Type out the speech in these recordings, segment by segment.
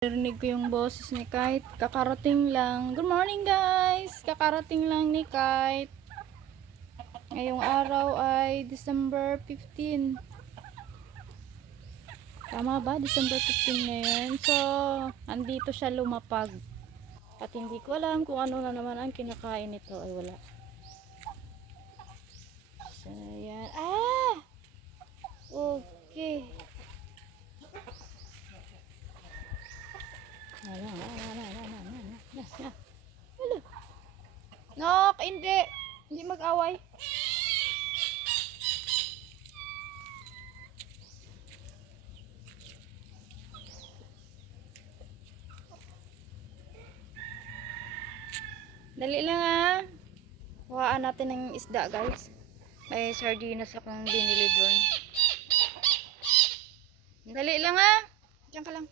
Narinig ko yung boses ni Kite. Kakarating lang. Good morning guys! Kakarating lang ni Kite. Ngayong araw ay December 15. Tama ba? December 15 ngayon. So, andito siya lumapag. At hindi ko alam kung ano na naman ang kinakain nito. Ay, wala. Hindi. Hindi mag-away. Dali lang ah. Kuhaan natin ng isda guys. May sardinas akong binili doon. Dali lang ah. Diyan ka lang.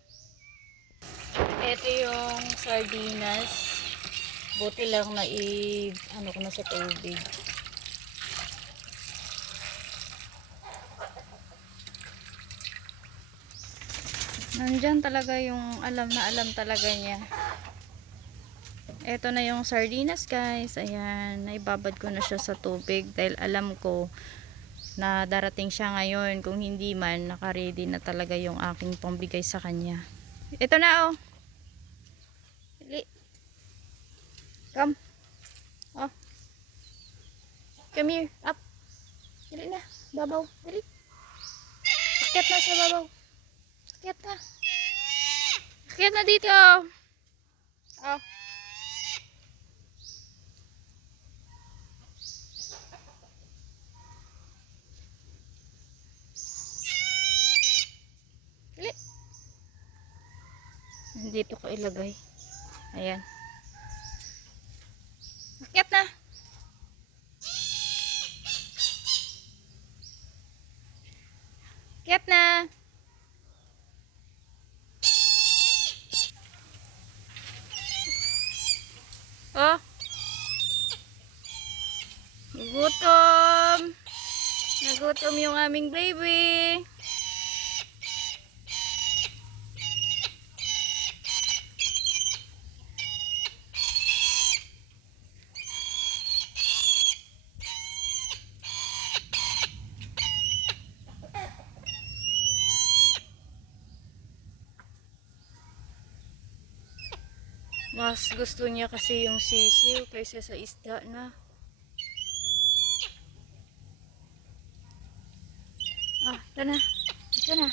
Ito yung sardinas. Buti lang na i ano ko na sa tubig. Nandyan talaga yung alam na alam talaga niya. Ito na yung sardinas guys. Ayan, naibabad ko na siya sa tubig dahil alam ko na darating siya ngayon. Kung hindi man, nakaready na talaga yung aking pambigay sa kanya. Ito na oh. Come. Oh. Come here. Up. Dali na. Babaw. Dali. Akyat na sa babaw. Akyat na. Akyat na dito. Oh. Dito ko ilagay. Ayan. Akyat na. Akyat na. Oh. Nagutom. Nagutom yung aming baby. Mas gusto niya kasi yung sisiw kaysa sa isda na. Ah, ito na. Ito na.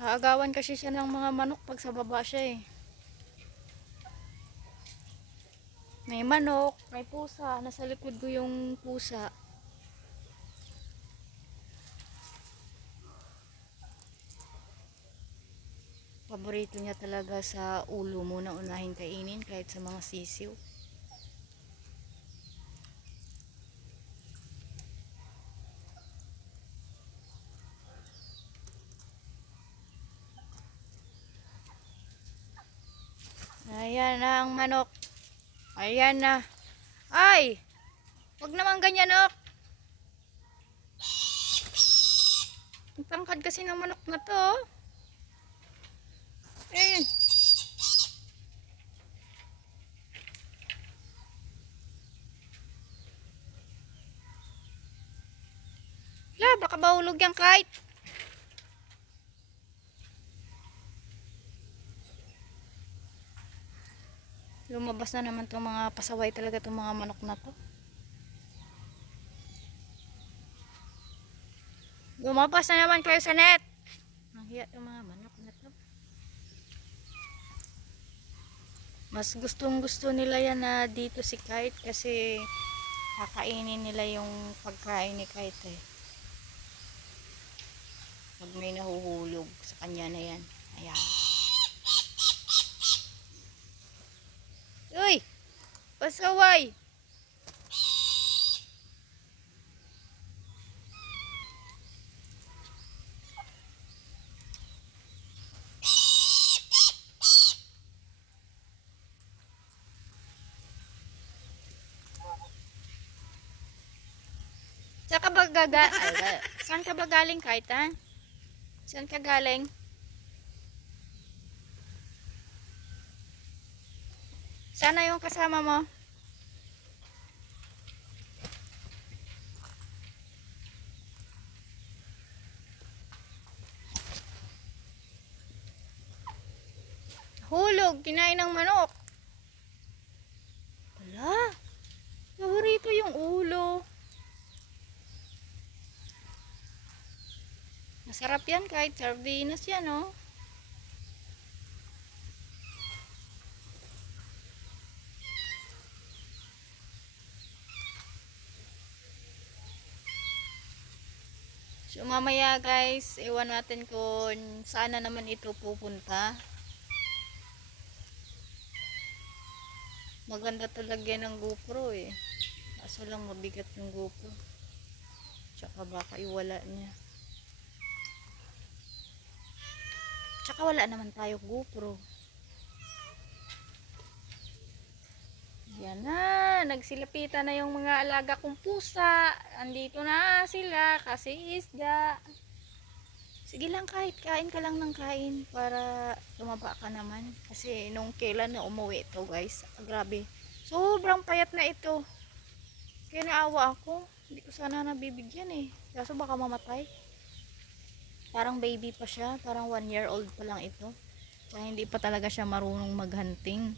Aagawan kasi siya ng mga manok pag sa baba siya eh. May manok, may pusa. Nasa likod ko yung pusa. Paborito niya talaga sa ulo muna unahin kainin kahit sa mga sisiw. Ayan na ang manok. Ayan na. Ay! Huwag naman ganyan, ok. Ang tangkad kasi ng manok na to. Oh. Ayun. La, baka mahulog yan kahit. Lumabas na naman itong mga pasaway talaga itong mga manok na to. Lumabas na naman kayo sa net. Nahiya itong mga manok na to. Mas gustong gusto nila yan na dito si Kite kasi kakainin nila yung pagkain ni Kite eh. Pag may nahuhulog sa kanya na yan. Ayan. Uy! Pasaway! Gaga... Saan ka ba galing kahit ha? Saan ka galing? Sana yung kasama mo? Hulog, kinain ng manok. Wala. Paborito yung ulo. Masarap yan kahit sardinas yan, oh. So mamaya guys, iwan natin kung saan na naman ito pupunta. Maganda talaga ng GoPro eh. Kaso lang mabigat yung GoPro. Tsaka baka iwala niya. Tsaka wala naman tayo GoPro. Yan na, nagsilapitan na yung mga alaga kong pusa. Andito na sila kasi isda. Sige lang kahit kain ka lang ng kain para tumaba ka naman. Kasi nung kailan na umuwi ito guys, grabe. Sobrang payat na ito. Kaya naawa ako. Hindi ko sana nabibigyan eh. Kaso baka mamatay. Parang baby pa siya. Parang one year old pa lang ito. Kaya hindi pa talaga siya marunong maghunting.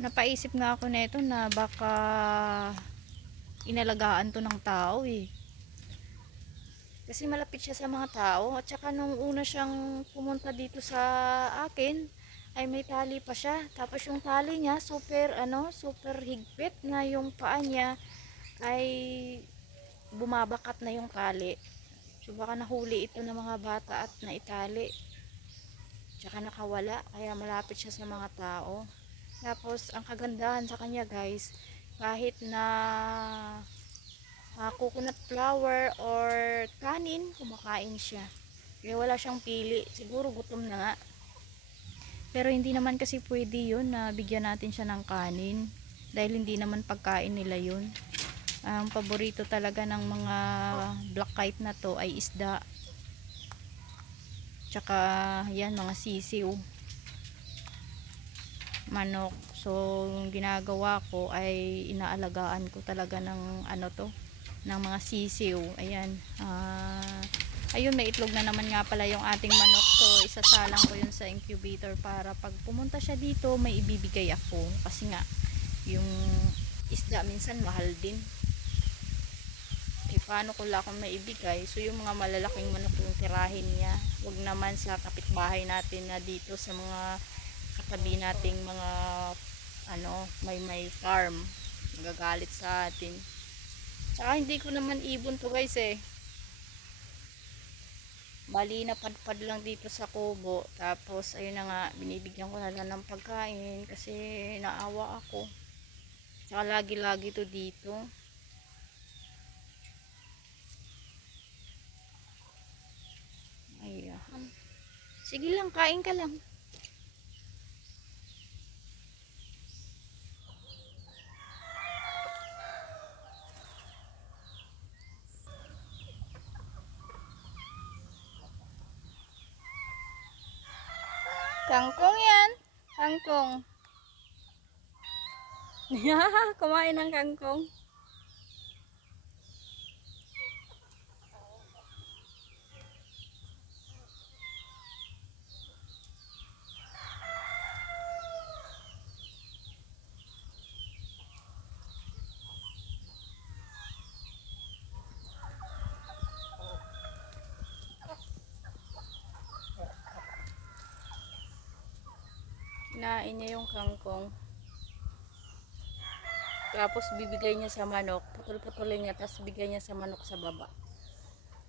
Napaisip nga ako na ito na baka inalagaan to ng tao eh. Kasi malapit siya sa mga tao. At saka nung una siyang pumunta dito sa akin, ay may tali pa siya. Tapos yung tali niya, super, ano, super higpit na yung paa niya ay bumabakat na yung tali. So baka nahuli ito ng mga bata at naitali. Tsaka nakawala, kaya malapit siya sa mga tao. Tapos ang kagandahan sa kanya guys, kahit na ah, coconut flour or kanin, kumakain siya. Kaya wala siyang pili. Siguro gutom na nga. Pero hindi naman kasi pwede yun na bigyan natin siya ng kanin. Dahil hindi naman pagkain nila yun. Ang paborito talaga ng mga black kite na to ay isda. Tsaka yan mga sisiw. Manok. So yung ginagawa ko ay inaalagaan ko talaga ng ano to ng mga sisiw. Ayan. Ah, ayun, may itlog na naman nga pala yung ating manok. So, isasalang ko yun sa incubator para pag pumunta siya dito, may ibibigay ako. Kasi nga, yung isda minsan mahal din. Paano ko lang kung maibigay? So, yung mga malalaking manok yung tirahin niya. Huwag naman sa kapitbahay natin na dito sa mga katabi nating mga ano, may may farm. Magagalit sa atin. Tsaka hindi ko naman ibon to guys eh. Bali na padpad lang dito sa kubo. Tapos ayun na nga, binibigyan ko na ng pagkain kasi naawa ako. Tsaka lagi-lagi to dito. Ayan. Sige lang, kain ka lang. Kangkong yan. Kangkong. Kumain ng kangkong. Kinain niya yung kangkong. Tapos bibigay niya sa manok. Putol-putulin niya. Tapos bigay niya sa manok sa baba.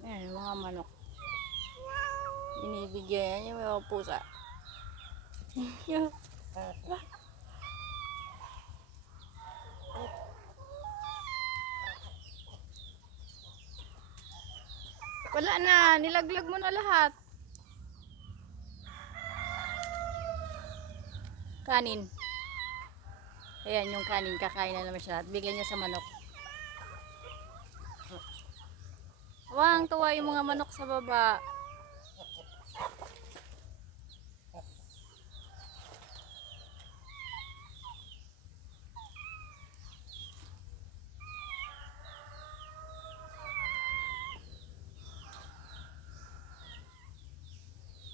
Yung mga manok. Binibigyan niya mga pusa. Wala na. Nilaglag mo na lahat. Kanin. Ayan yung kanin. Kakain na naman siya. At bigyan niya sa manok. Wang, tuwa yung mga manok sa baba.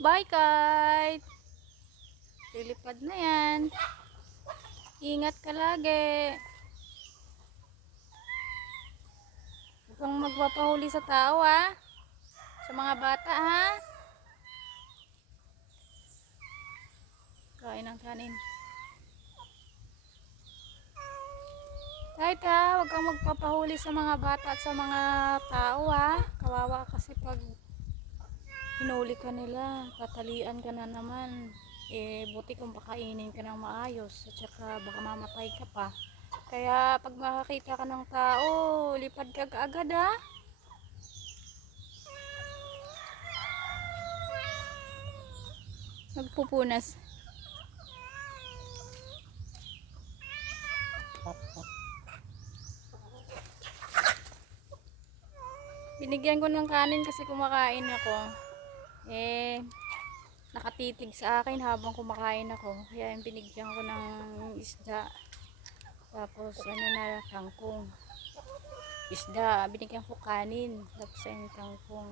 Bye, kite! Lilipad na yan. Ingat ka lagi. Huwag magpapahuli sa tao, ha? Sa mga bata, ha? Kain ng kanin. Kahit ha, huwag kang magpapahuli sa mga bata at sa mga tao, ha? Kawawa kasi pag hinuli ka nila, tatalian ka na naman. Eh, buti kung pakainin ka ng maayos at saka baka mamatay ka pa. Kaya pag makakita ka ng tao, lipad ka agad ha. Nagpupunas. Binigyan ko ng kanin kasi kumakain ako. Eh, nakatitig sa akin habang kumakain ako. Kaya yung binigyan ko ng isda. Tapos ano na, kangkong. Isda, binigyan ko kanin. Tapos yung kangkong.